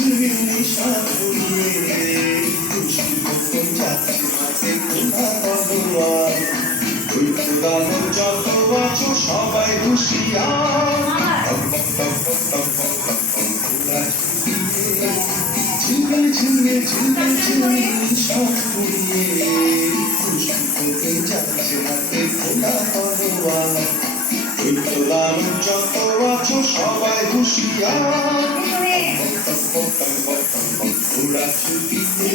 ঝিলমিল নিশান উড়িয়ে খুশি মতন যাচ্ছে হাতে খোলা তলোয়ার। ওই পুরানো যত আছো সবাই হুঁশিয়ার। ঝিলমিল ঝিলমিল ঝিলমিল ঝিলমিল নিশান উড়িয়ে খুশি মতন যাচ্ছে হাতে খোলা তলোয়ার। ওই পুরানো যত আছো সবাই হুঁশিয়ার। ওরা ছুটিতে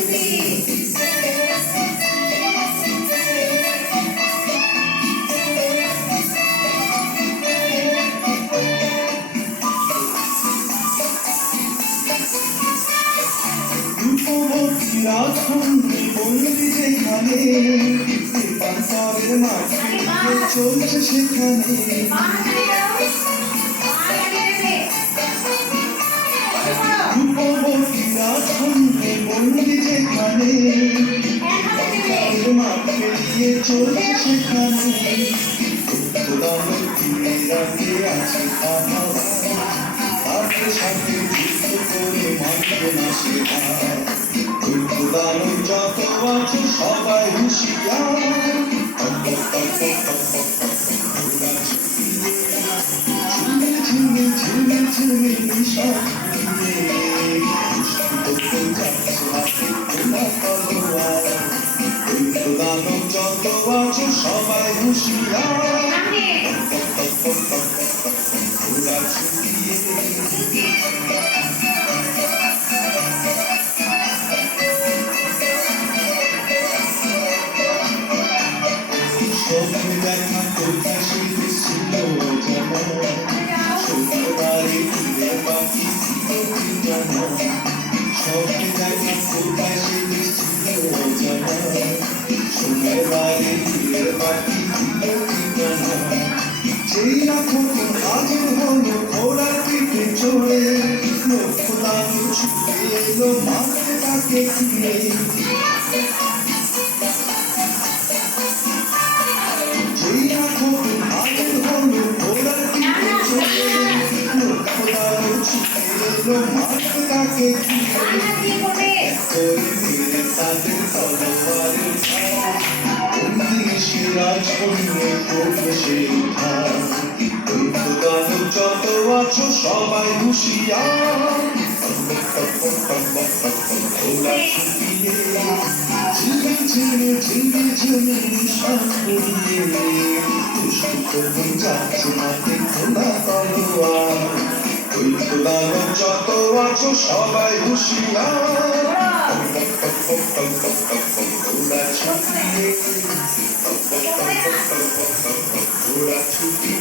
রূপবতী রাজকন্যা বন্দি যেখানে পাঞ্চালের মাঠে চলছে সেখানে। রূপবতী রাজকন্যা বন্দি যেখানে পাঞ্চালের মাঠে গিয়ে চলছে সেখানে। রাতে আছে তার সাথে যুদ্ধ করে মানবে না সে হার। ওই পুরানো যত আছে সবাই হুঁশিয়ার। ঝিলমিল ঝিলমিল ঝিলমিল ঝিলমিল নিশান উড়িয়ে খুশি মতন যাচ্ছে হাতে খোলা তলোয়ার। ওই পুরানো যত আছে সবাই হুঁশিয়ার। ওরা ছুটিয়ে স্বপ্নে দেখা কোথায় সেটি ছিল অজানা। সত্যবারে ফিরে বাকি ছিল কি জানা। স্বপ্নে দেখা কোথায় সেটি ছিল অজানা। সত্যবারে ফিরে বাকি ছিল কি জানা। যেই রাখো হাজির হলো ঘোড়ার পিঠে চড়ে লক্ষ দানু ছুটে এলো মাঠে তাকে ঘিরে। যেই রাখো হাজির হলো ঘোড়ার পিঠে চড়ে লক্ষ দানু ছুটে এলো মাঠে তাকে ঘিরে। করে মেরে তাদের তলোয়ারের ধার বন্দি সে রাজকন্যা করবে সে উদ্ধার। ওই পুরানো যত আছো সবাই হুঁশিয়ার। ওরা ছুটিয়ে ঝিলমিল ঝিলমিল ঝিলমিল ঝিলমিল নিশান উড়িয়ে খুশি মতন যাচ্ছে হাতে খোলা তলোয়ার। ওই পুরানো যত আছো সবাই হুঁশিয়ার। ওরা ছুটিয়ে ওরা ছুটিয়ে